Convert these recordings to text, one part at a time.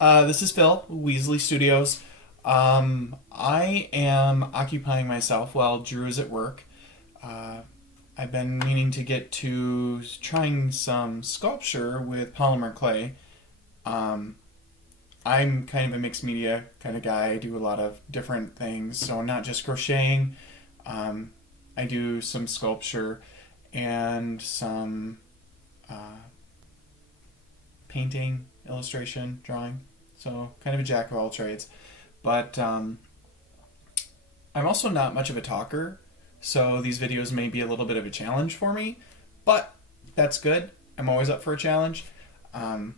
This is Phil, Weasley Studios. I am occupying myself while Drew is at work. Uh, I've been meaning to get to trying some sculpture with polymer clay. Um, I'm kind of a mixed media kind of guy. I do a lot of different things, so not just crocheting. Um, I do some sculpture and some uh, painting, illustration, drawing. So kind of a jack of all trades. But I'm also not much of a talker, so these videos may be a little bit of a challenge for me, but that's good. I'm always up for a challenge. Um,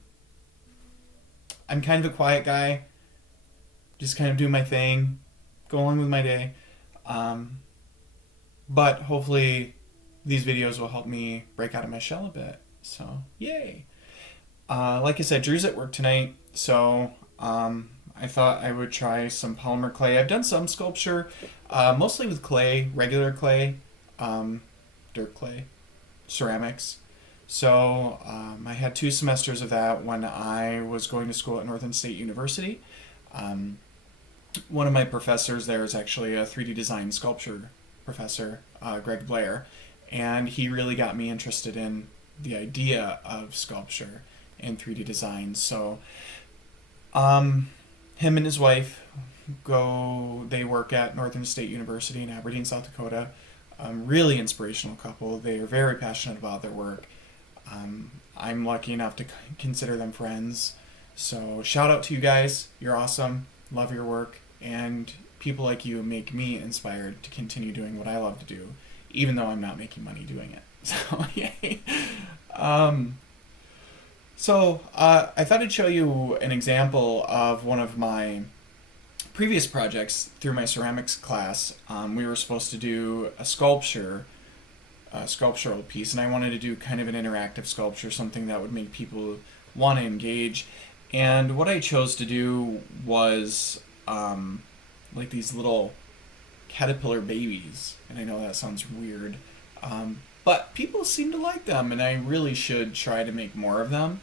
I'm kind of a quiet guy, just kind of do my thing, go along with my day. Um, but hopefully these videos will help me break out of my shell a bit. So, yay! Like I said, Drew's at work tonight, so I thought I would try some polymer clay. I've done some sculpture, mostly with clay, regular clay, um, dirt clay, ceramics. So I had 2 semesters of that when I was going to school at Northern State University. Um, One of my professors there is actually a 3D design sculpture professor, Greg Blair, and he really got me interested in the idea of sculpture and 3D design. So um, him and his wife they work at Northern State University in Aberdeen, South Dakota. Really inspirational couple. They are very passionate about their work. I'm lucky enough to consider them friends. So shout out to you guys. You're awesome. Love your work. And people like you make me inspired to continue doing what I love to do, even though I'm not making money doing it. So, yay. Um, I thought I'd show you an example of one of my previous projects through my ceramics class. We were supposed to do a sculptural piece, and I wanted to do kind of an interactive sculpture, something that would make people want to engage. And what I chose to do was like these little caterpillar babies, and I know that sounds weird, but people seem to like them, and I really should try to make more of them.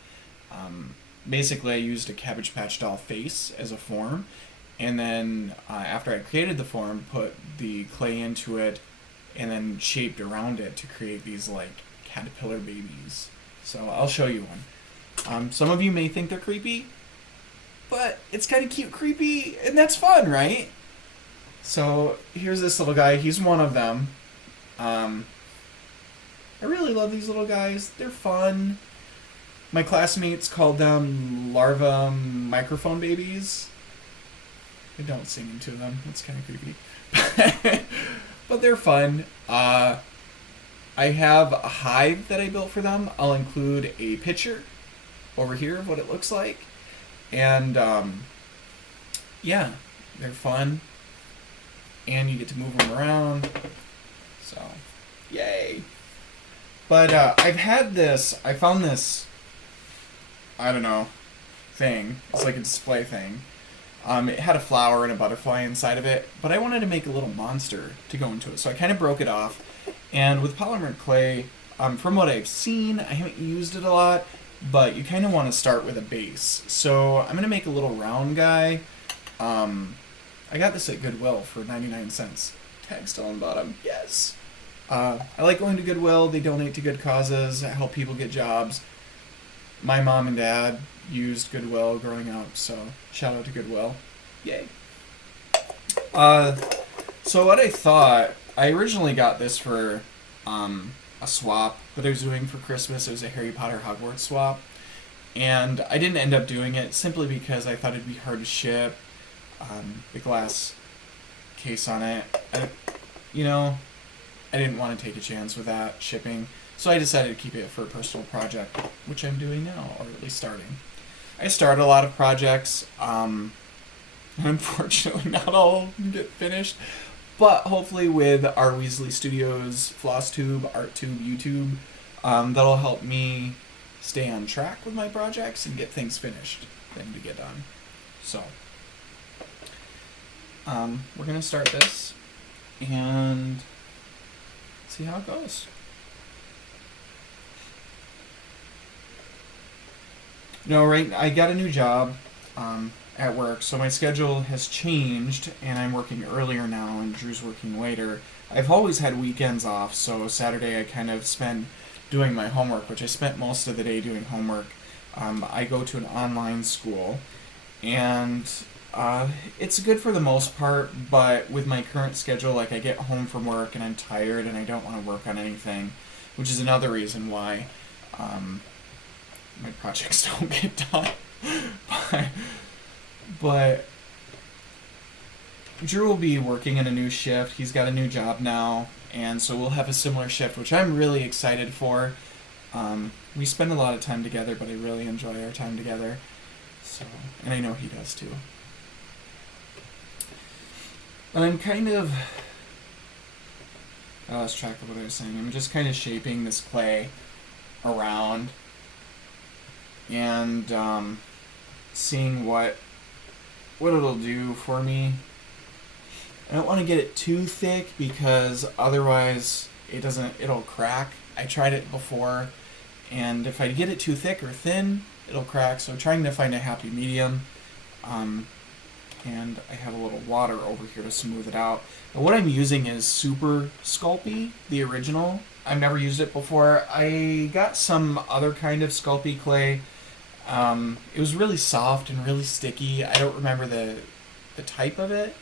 Basically, I used a Cabbage Patch Doll face as a form, and then after I created the form, put the clay into it, and then shaped around it to create these like caterpillar babies. So I'll show you one. Some of you may think they're creepy, but it's kind of cute creepy, and that's fun, right? So here's this little guy. He's one of them. I really love these little guys. They're fun. My classmates called them larva microphone babies. I don't sing into them. It's kind of creepy. But they're fun. I have a hive that I built for them. I'll include a picture over here of what it looks like. And yeah, they're fun. And you get to move them around. So, yay. But I found this, I don't know, thing. It's like a display thing. It had a flower and a butterfly inside of it, but I wanted to make a little monster to go into it. So I kind of broke it off. And with polymer clay, from what I've seen, I haven't used it a lot, but you kind of want to start with a base. So I'm going to make a little round guy. I got this at Goodwill for 99 cents. Tag still on the bottom. Yes. I like going to Goodwill. They donate to good causes, help people get jobs. My mom and dad used Goodwill growing up, so shout out to Goodwill. Yay. So what I thought, I originally got this for a swap that I was doing for Christmas. It was a Harry Potter Hogwarts swap. And I didn't end up doing it simply because I thought it'd be hard to ship. The glass case on it. I didn't want to take a chance with that shipping. So I decided to keep it for a personal project, which I'm doing now, or at least starting. I start a lot of projects. Unfortunately, not all of them get finished. But hopefully with our Weasley Studios, Flosstube, ArtTube, YouTube, that'll help me stay on track with my projects and get things finished then to get done. So, we're going to start this and see how it goes. No, right, I got a new job. at work, so my schedule has changed, and I'm working earlier now, and Drew's working later. I've always had weekends off, so Saturday I kind of spend doing my homework, which I spent most of the day doing homework. I go to an online school, and it's good for the most part, but with my current schedule, like I get home from work and I'm tired and I don't want to work on anything, which is another reason why my projects don't get done. But Drew will be working in a new shift. He's got a new job now, and so we'll have a similar shift, which I'm really excited for. We spend a lot of time together, but I really enjoy our time together. So, and I know he does too. And I'm kind of... I lost track of what I was saying. I'm just kind of shaping this clay around and seeing what it'll do for me. I don't want to get it too thick because otherwise it'll crack. I tried it before, and if I get it too thick or thin, it'll crack. So I'm trying to find a happy medium. And I have a little water over here to smooth it out. And what I'm using is Super Sculpey, the original. I've never used it before. I got some other kind of Sculpey clay. It was really soft and really sticky. I don't remember the type of it,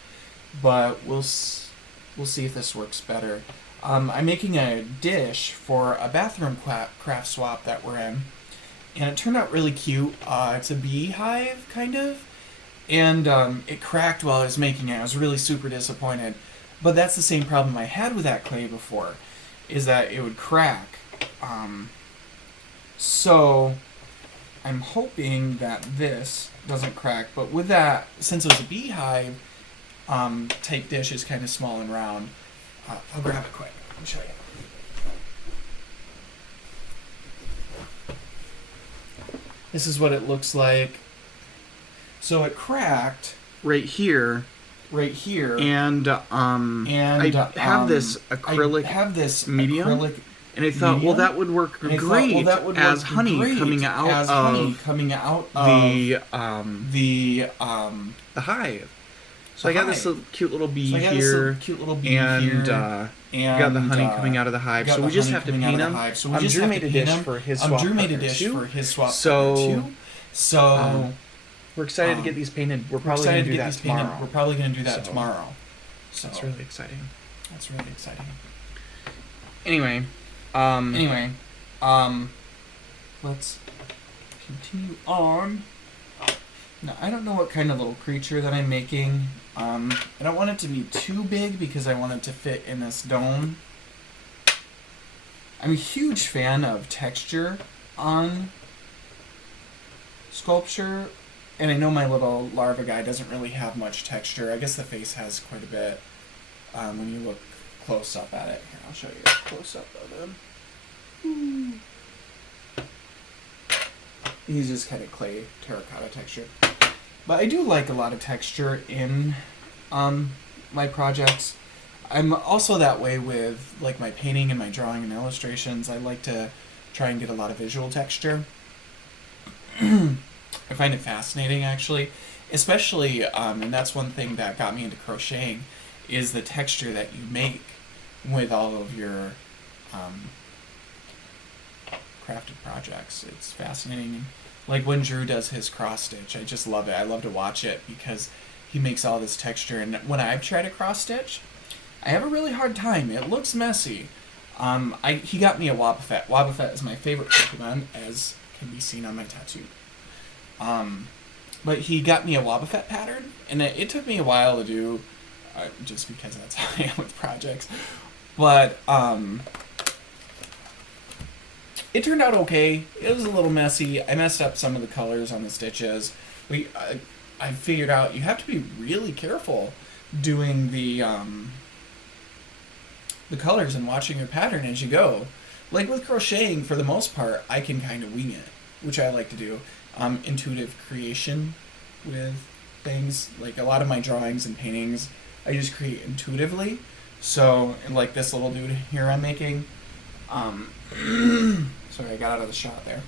but we'll see if this works better. I'm making a dish for a bathroom craft swap that we're in, and it turned out really cute. It's a beehive, kind of, and it cracked while I was making it. I was really super disappointed, but that's the same problem I had with that clay before, is that it would crack. So I'm hoping that this doesn't crack, but with that, since it was a beehive type dish, is kind of small and round. I'll grab it quick. Let me show you. This is what it looks like. So it cracked right here, and I have this acrylic medium. And I thought, well, that would work great as honey coming out of the hive. So I got this cute little bee here, and got the honey coming out of the hive. So we just have to paint them. Drew made a dish for his swap too. So we're excited to get these painted. We're probably going to do that tomorrow. So that's really exciting. Anyway, let's continue on. Now, I don't know what kind of little creature that I'm making. I don't want it to be too big because I want it to fit in this dome. I'm a huge fan of texture on sculpture, and I know my little larva guy doesn't really have much texture. I guess the face has quite a bit when you look close up at it. Here, I'll show you a close up of him. He's just kind of clay terracotta texture. But I do like a lot of texture in my projects. I'm also that way with like my painting and my drawing and illustrations. I like to try and get a lot of visual texture. I find it fascinating, actually, especially, and that's one thing that got me into crocheting, is the texture that you make with all of your crafted projects. It's fascinating. Like when Drew does his cross stitch, I just love it. I love to watch it because he makes all this texture. And when I've tried to cross stitch, I have a really hard time. It looks messy. He got me a Wobbuffet. Wobbuffet is my favorite Pokemon, as can be seen on my tattoo. But he got me a Wobbuffet pattern, and it took me a while to do, just because that's how I am with projects. But it turned out okay. It was a little messy. I messed up some of the colors on the stitches. I figured out you have to be really careful doing the colors and watching your pattern as you go. Like with crocheting, for the most part, I can kind of wing it, which I like to do. Intuitive creation with things. Like a lot of my drawings and paintings, I just create intuitively. So, like this little dude here I'm making. Sorry, I got out of the shot there.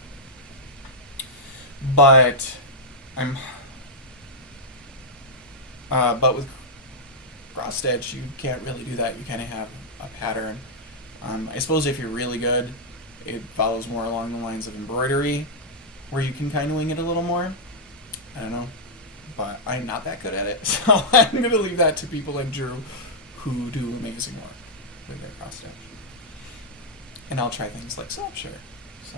But I'm But with cross stitch, you can't really do that. You kind of have a pattern. I suppose if you're really good, it follows more along the lines of embroidery, where you can kind of wing it a little more. I don't know, but I'm not that good at it, so I'm going to leave that to people like Drew, who do amazing work with their cross stitch. And I'll try things like sculpture. So.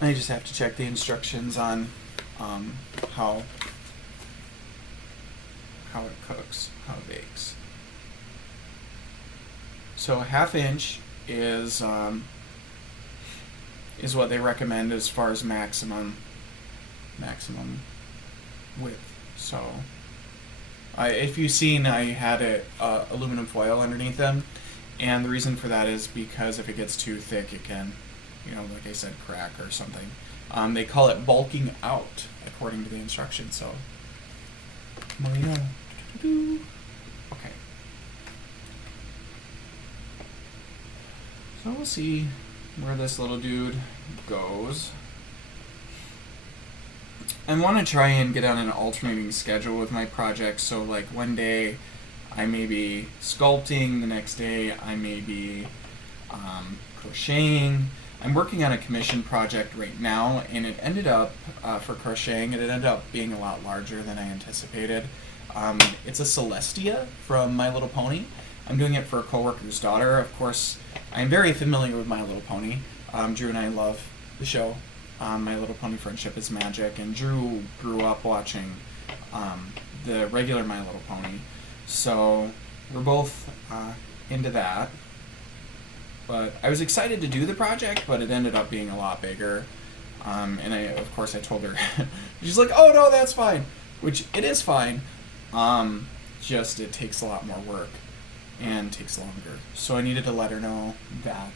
I just have to check the instructions on how it cooks, how it bakes. So a 1/2 inch is what they recommend as far as maximum width. So if you've seen, I had aluminum foil underneath them, and the reason for that is because if it gets too thick, it can, like I said, crack or something. They call it bulking out according to the instructions. So Marina, okay. So we'll see where this little dude goes. I want to try and get on an alternating schedule with my projects. So like one day I may be sculpting, the next day I may be crocheting. I'm working on a commission project right now, and it ended up, for crocheting, it ended up being a lot larger than I anticipated. It's a Celestia from My Little Pony. I'm doing it for a coworker's daughter. Of course, I'm very familiar with My Little Pony. Drew and I love the show. My Little Pony Friendship is Magic, and Drew grew up watching the regular My Little Pony. So we're both into that. But I was excited to do the project, but it ended up being a lot bigger. And of course I told her, she's like, oh no, that's fine. Which it is fine. Just it takes a lot more work and takes longer. So I needed to let her know that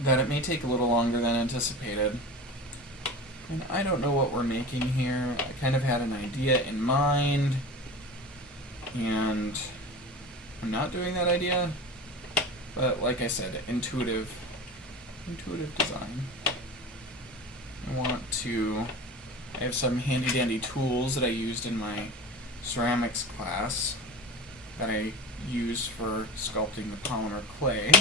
that it may take a little longer than anticipated. And I don't know what we're making here. I kind of had an idea in mind, and I'm not doing that idea, but like I said, intuitive design. I have some handy dandy tools that I used in my ceramics class that I use for sculpting the polymer clay.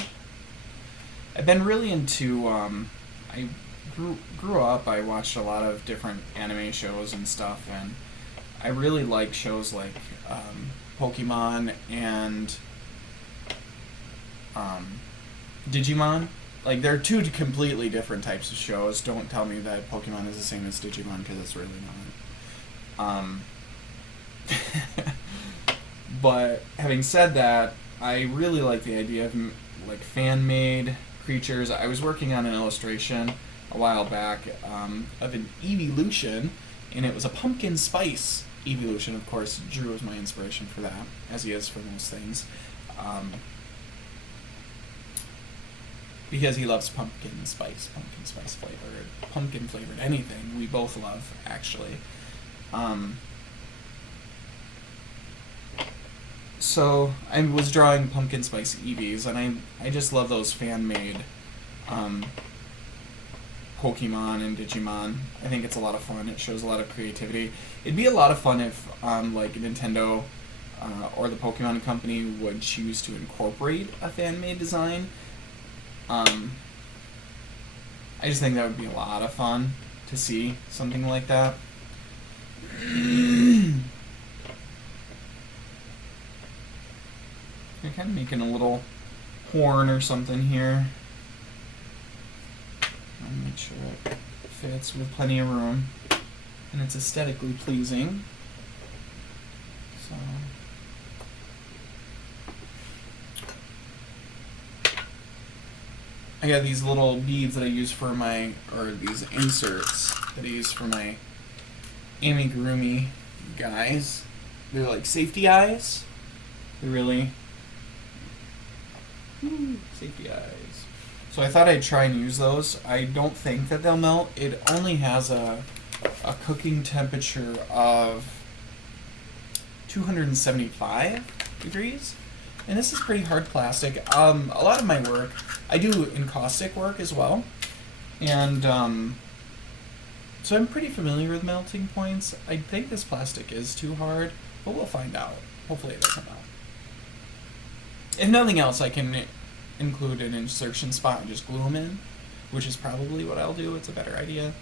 I've been really into, I grew up, I watched a lot of different anime shows and stuff, and I really like shows like Pokemon and Digimon. Like, they're two completely different types of shows. Don't tell me that Pokemon is the same as Digimon, because it's really not. But having said that, I really like the idea of like fan-made creatures. I was working on an illustration a while back of an evolution, and it was a pumpkin spice evolution. Of course, Drew was my inspiration for that, as he is for most things, because he loves pumpkin spice flavored, pumpkin flavored anything. We both love, actually. So I was drawing pumpkin spice Eevees, and I just love those fan-made Pokemon and Digimon. I think it's a lot of fun. It shows a lot of creativity. It'd be a lot of fun if like Nintendo or the Pokemon Company would choose to incorporate a fan-made design. I just think that would be a lot of fun to see something like that. I'm kind of making a little horn or something here. I'll make sure it fits with plenty of room and it's aesthetically pleasing. So I got these little beads that I use for these inserts that I use for my amigurumi guys. They're like safety eyes. They're really safety eyes. So I thought I'd try and use those. I don't think that they'll melt. It only has a cooking temperature of 275 degrees. And this is pretty hard plastic. A lot of my work, I do encaustic work as well. And so I'm pretty familiar with melting points. I think this plastic is too hard, but we'll find out. Hopefully it'll come out. If nothing else, I can include an insertion spot and just glue them in, which is probably what I'll do. It's a better idea.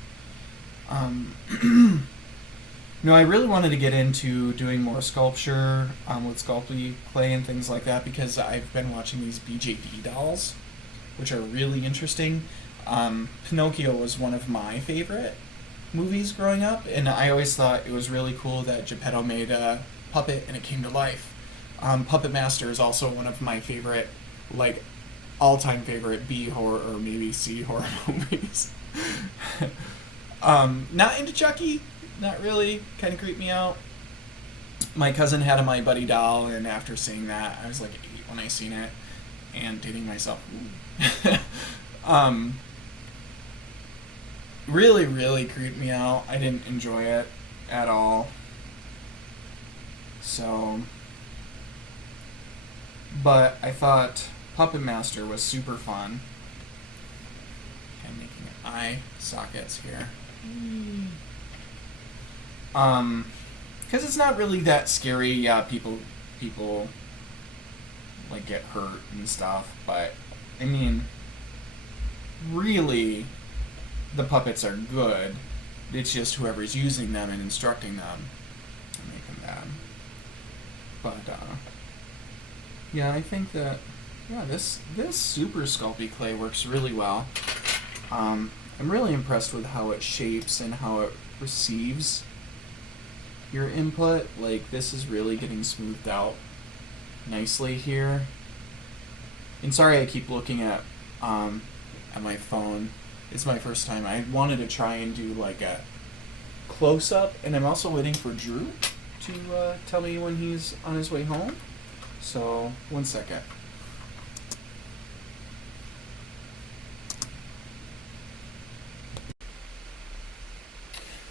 No, I really wanted to get into doing more sculpture with sculpey clay and things like that because I've been watching these BJD dolls, which are really interesting. Pinocchio was one of my favorite movies growing up, and I always thought it was really cool that Geppetto made a puppet and it came to life. Puppet Master is also one of my favorite, like, all-time favorite B horror or maybe C horror movies. Not into Chucky, not really, kind of creeped me out. My cousin had a My Buddy doll, and after seeing that, I was like 8 when I seen it, and dating myself. Really, really creeped me out. I didn't enjoy it at all. So, but I thought Puppet Master was super fun. I'm making eye sockets here. Because it's not really that scary. Yeah, people like get hurt and stuff, but I mean, really, the puppets are good. It's just whoever's using them and instructing them and make them bad. But yeah, I think that this super sculpey clay works really well. I'm really impressed with how it shapes and how it receives your input. Like, this is really getting smoothed out nicely here. And sorry I keep looking at my phone. It's my first time. I wanted to try and do like a close-up, and I'm also waiting for Drew to tell me when he's on his way home. So, 1 second.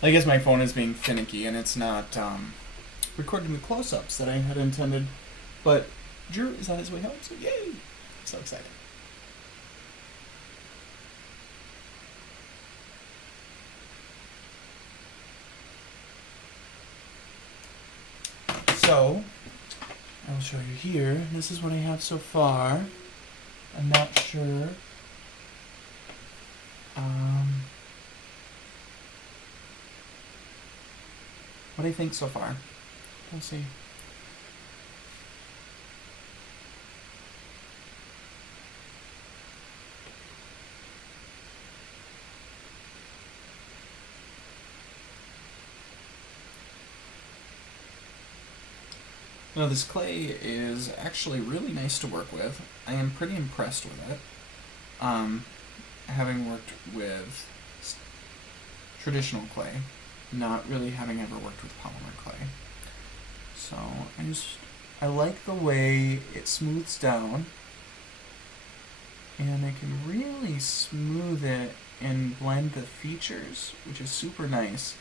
I guess my phone is being finicky and it's not recording the close-ups that I had intended. But Drew is on his way home, so yay! I'm so excited. So, I will show you here. This is what I have so far. I'm not sure. What I think so far. We'll see. Now, this clay is actually really nice to work with. I am pretty impressed with it. Having worked with traditional clay, not really having ever worked with polymer clay. So I like the way it smooths down, and I can really smooth it and blend the features, which is super nice.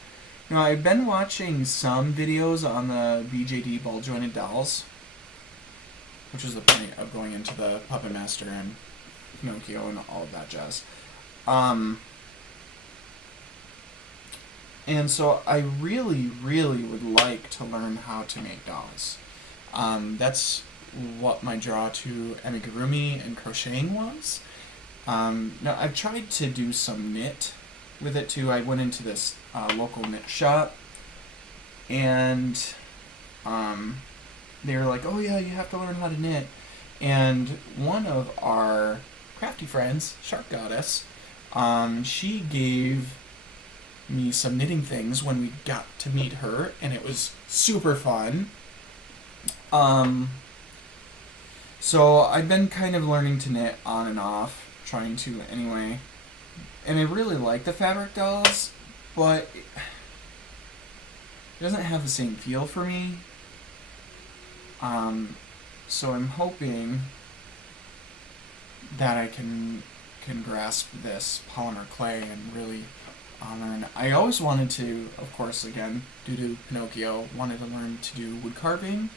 Now, I've been watching some videos on the BJD ball jointed dolls, which is the point of going into the Puppet Master and Pinocchio and all of that jazz. And so I really, really would like to learn how to make dolls. That's what my draw to amigurumi and crocheting was. Now, I've tried to do some knit with it too. I went into this local knit shop, and they were like, oh yeah, you have to learn how to knit. And one of our crafty friends, Shark Goddess, she gave me some knitting things when we got to meet her, and it was super fun. So I've been kind of learning to knit on and off, trying to anyway. And I really like the fabric dolls, but it doesn't have the same feel for me. So I'm hoping that I can grasp this polymer clay and really learn. I always wanted to, of course, again, due to Pinocchio, wanted to learn to do wood carving.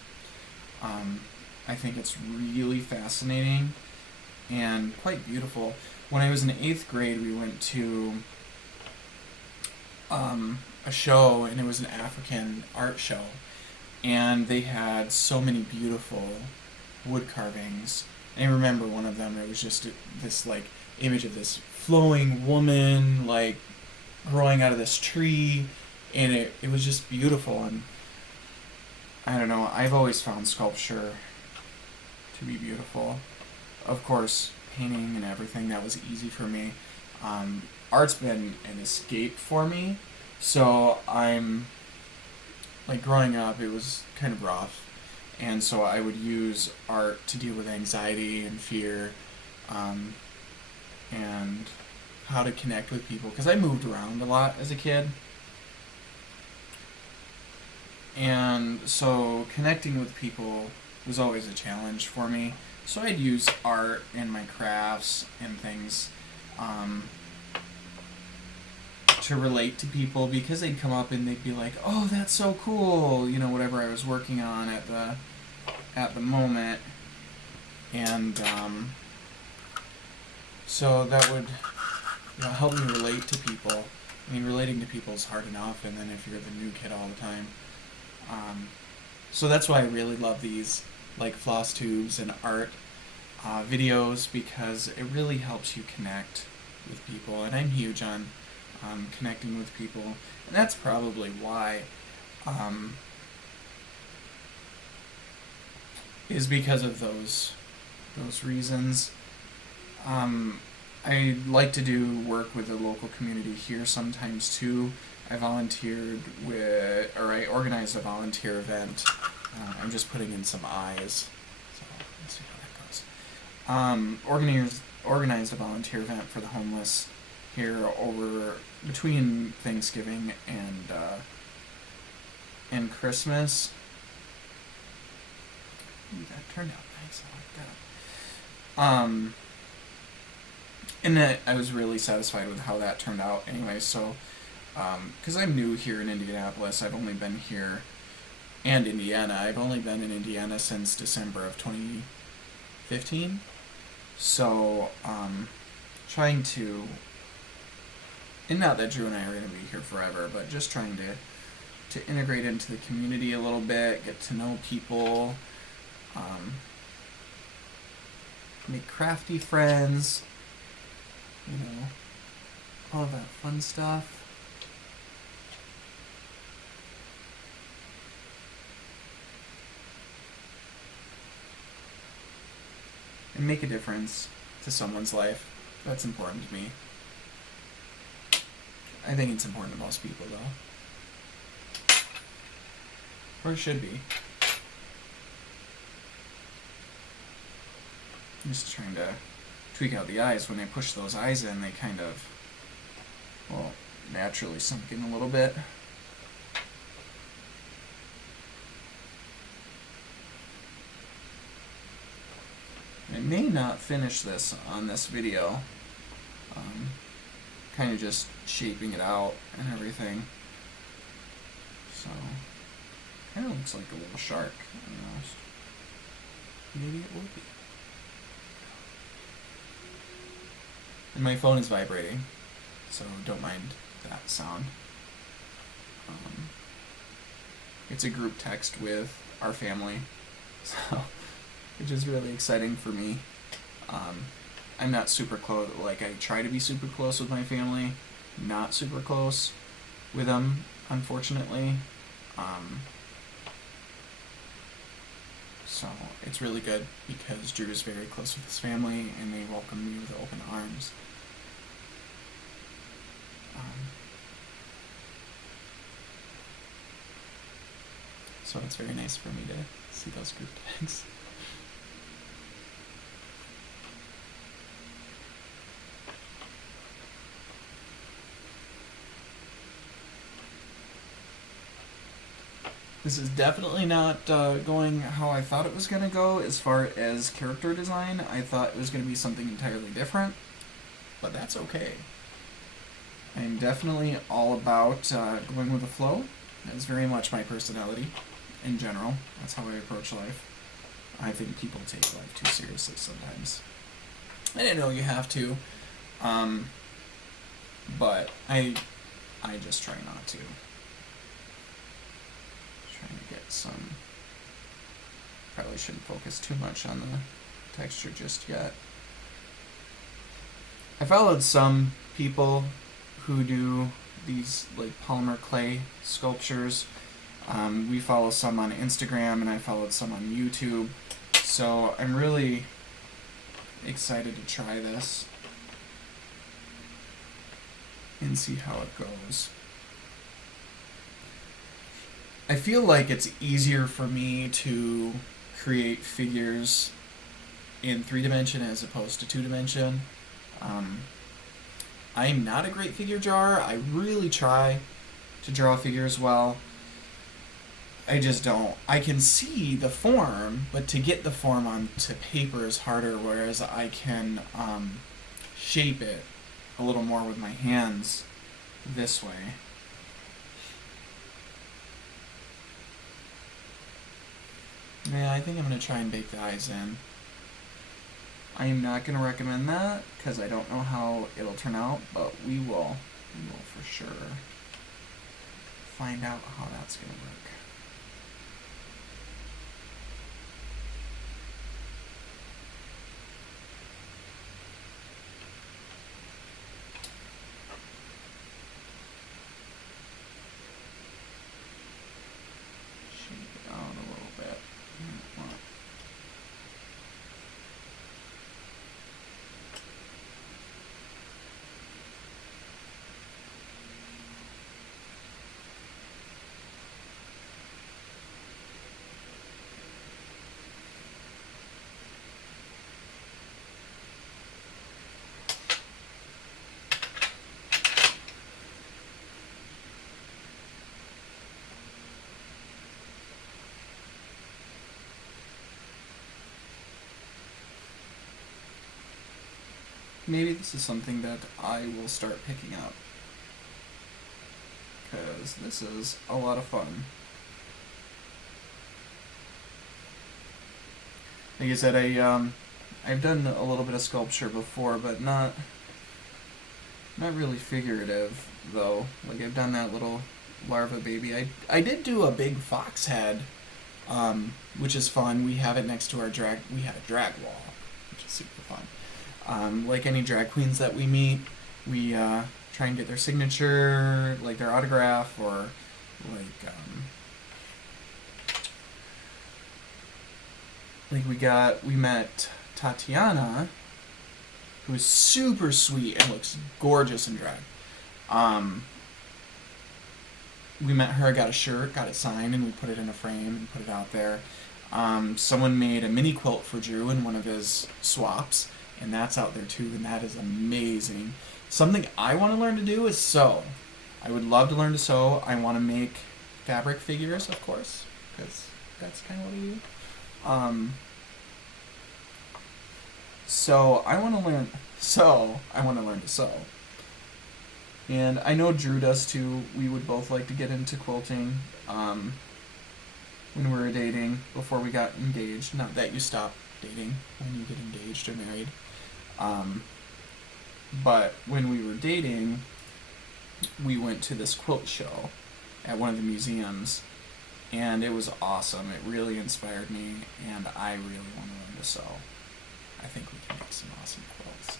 I think it's really fascinating and quite beautiful. When I was in 8th grade, we went to a show, and it was an African art show, and they had so many beautiful wood carvings. And I remember one of them, it was just this like image of this flowing woman like growing out of this tree, and it was just beautiful. And I don't know, I've always found sculpture to be beautiful. Of course, painting and everything, that was easy for me. Art's been an escape for me, so I'm like growing up it was kind of rough, and so I would use art to deal with anxiety and fear, and how to connect with people, because I moved around a lot as a kid, and so connecting with people was always a challenge for me. So I'd use art in my crafts and things to relate to people, because they'd come up and they'd be like, "Oh, that's so cool," you know, whatever I was working on at the moment, and so that would, you know, help me relate to people. I mean, relating to people is hard enough, and then if you're the new kid all the time, so that's why I really love these like Flosstubes and art videos, because it really helps you connect with people, and I'm huge on connecting with people, and that's probably why, is because of those reasons. I like to do work with the local community here sometimes too. I volunteered with, or I organized a volunteer event. I'm just putting in some eyes, so let's see how that goes. Organized a volunteer event for the homeless here over between Thanksgiving and Christmas. Ooh, that turned out nice. I like that. And I was really satisfied with how that turned out. Anyway, so because I'm new here in Indianapolis, I've only been here, and Indiana. I've only been in Indiana since December of 2015. So trying to, and not that Drew and I are going to be here forever, but just trying to integrate into the community a little bit, get to know people, make crafty friends, you know, all of that fun stuff. And make a difference to someone's life. That's important to me. I think it's important to most people, though. Or it should be. I'm just trying to tweak out the eyes. When I push those eyes in, they kind of, well, naturally sunk in a little bit. I may not finish this on this video. Kind of just shaping it out and everything. So, kind of looks like a little shark almost. Maybe it will be. And my phone is vibrating, so don't mind that sound. It's a group text with our family, so which is really exciting for me. I'm not super close, like I try to be super close with my family, not super close with them, unfortunately. So it's really good because Drew is very close with his family and they welcome me with open arms. So it's very nice for me to see those group texts. This is definitely not going how I thought it was going to go as far as character design. I thought it was going to be something entirely different, but that's okay. I'm definitely all about going with the flow. That's very much my personality in general. That's how I approach life. I think people take life too seriously sometimes. I didn't know you have to, but I just try not to. Trying to get some. Probably shouldn't focus too much on the texture just yet. I followed some people who do these like polymer clay sculptures. We follow some on Instagram and I followed some on YouTube. So I'm really excited to try this and see how it goes. I feel like it's easier for me to create figures in 3-dimension as opposed to 2-dimension. I'm not a great figure drawer. I really try to draw figures well. I just don't. I can see the form, but to get the form onto paper is harder, whereas I can shape it a little more with my hands this way. Yeah, I think I'm going to try and bake the eyes in. I am not going to recommend that because I don't know how it'll turn out, but we will for sure find out how that's going to work. Shape it out a little bit. Maybe this is something that I will start picking up, because this is a lot of fun. Like I said, I've done a little bit of sculpture before, but not really figurative though. Like I've done that little larva baby. I did do a big fox head, which is fun. We have it next to our drag. We had a drag wall, which is super fun. Like any drag queens that we meet, we try and get their signature, like their autograph, or like we met Tatiana, who is super sweet and looks gorgeous in drag. We met her, got a shirt, got it signed, and we put it in a frame and put it out there. Someone made a mini quilt for Drew in one of his swaps, and that's out there too, and that is amazing. Something I want to learn to do is sew. I would love to learn to sew. I want to make fabric figures, of course, because that's kind of what I do. So I want to learn to sew. And I know Drew does too. We would both like to get into quilting when we were dating, before we got engaged. Not that you stop dating when you get engaged or married. But when we were dating, we went to this quilt show at one of the museums, and it was awesome. It really inspired me, and I really want to learn to sew. I think we can make some awesome quilts.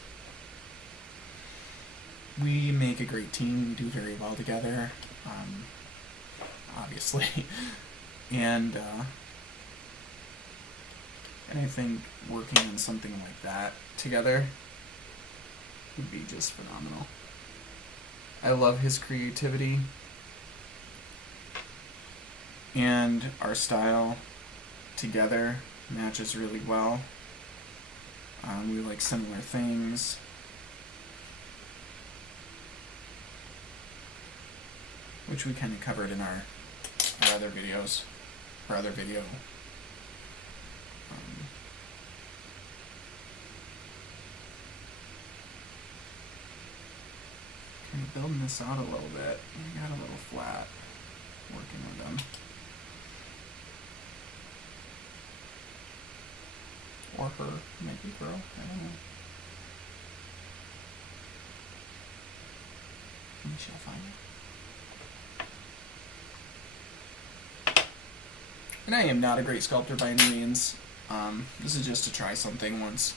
We make a great team. We do very well together, obviously. And I think working on something like that together would be just phenomenal. I love his creativity, and our style together matches really well. We like similar things. Which we kind of covered in our other videos, our other video. Kind of building this out a little bit. I got a little flat working with them. Or her, maybe girl, I don't know. We shall find it. And I am not a great sculptor by any means. This is just to try something once.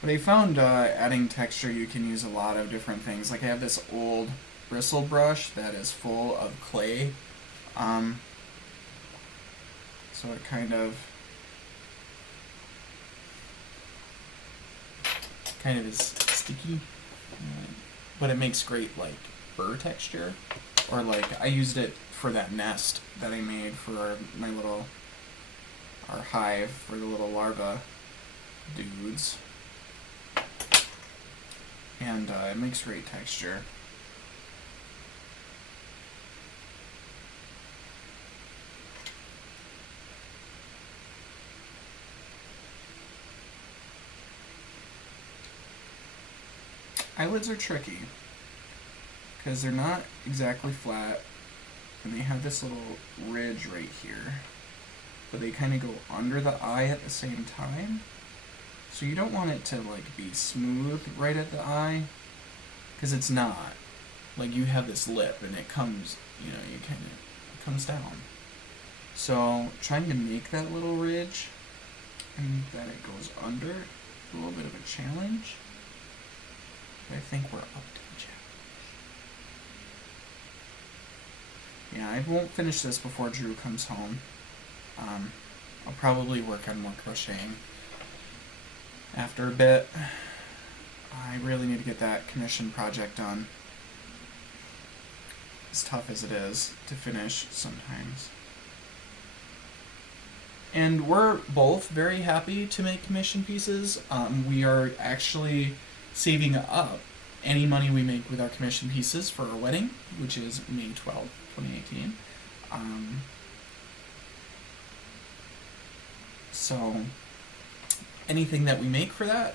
But I found adding texture, you can use a lot of different things. Like I have this old bristle brush that is full of clay. So it kind of is sticky, but it makes great like fur texture. Or like I used it for that nest that I made for my our hive for the little larva dudes. And it makes great texture. Eyelids are tricky because they're not exactly flat and they have this little ridge right here, but they kind of go under the eye at the same time. So you don't want it to like be smooth right at the eye, because it's not. Like you have this lip and it comes, you comes down. So trying to make that little ridge and that it goes under, a little bit of a challenge. But I think we're up to the challenge. Yeah, I won't finish this before Drew comes home. I'll probably work on more crocheting after a bit. I really need to get that commission project done. As tough as it is to finish sometimes. And we're both very happy to make commission pieces. We are actually saving up any money we make with our commission pieces for our wedding, which is May 12th, 2018. So anything that we make for that,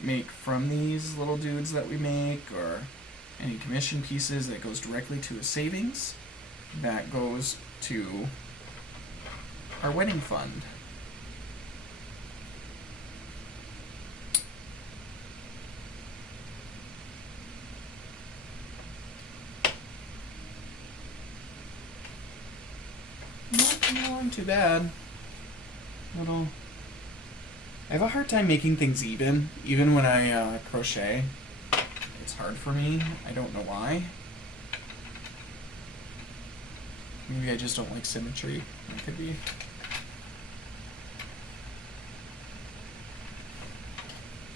make from these little dudes that we make, or any commission pieces that goes directly to a savings, that goes to our wedding fund. Not coming along too bad. I have a hard time making things even when I crochet. It's hard for me. I don't know why. Maybe I just don't like symmetry. That could be.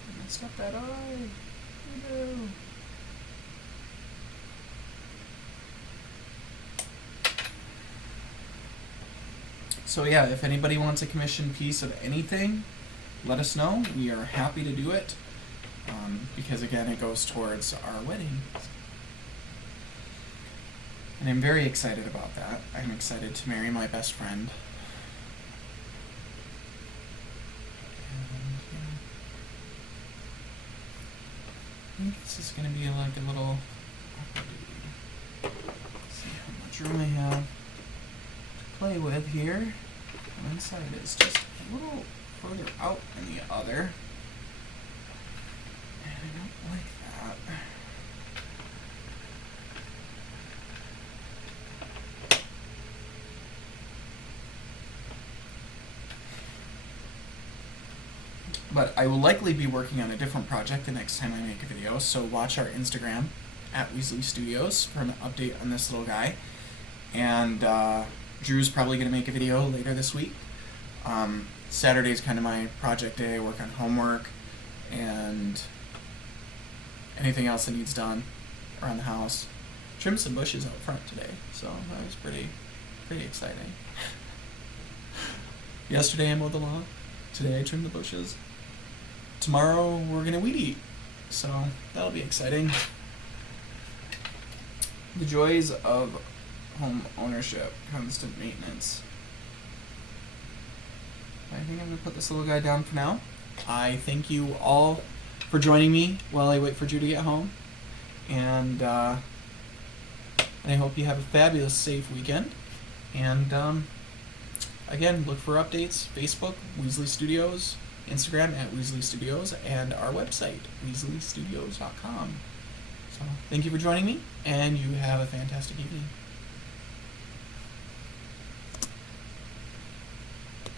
I messed up that eye. No. So yeah, if anybody wants a commission piece of anything, let us know. We are happy to do it, because again, it goes towards our wedding. And I'm very excited about that. I'm excited to marry my best friend. I think this is going to be like a little... see how much room I have to play with here. One side is just a little further out than the other. And I don't like that. But I will likely be working on a different project the next time I make a video, so watch our Instagram at Weasley Studios for an update on this little guy. And Drew's probably going to make a video later this week. Saturday's kind of my project day. I work on homework and anything else that needs done around the house. Trimmed some bushes out front today, so that was pretty exciting. Yesterday I mowed the lawn. Today I trimmed the bushes. Tomorrow we're gonna weed eat. So that'll be exciting. The joys of home ownership, constant maintenance. I think I'm going to put this little guy down for now. I thank you all for joining me while I wait for Drew to get home. And I hope you have a fabulous, safe weekend. And again, look for updates. Facebook, Weasley Studios. Instagram at Weasley Studios. And our website, weasleystudios.com. So thank you for joining me, and you have a fantastic evening.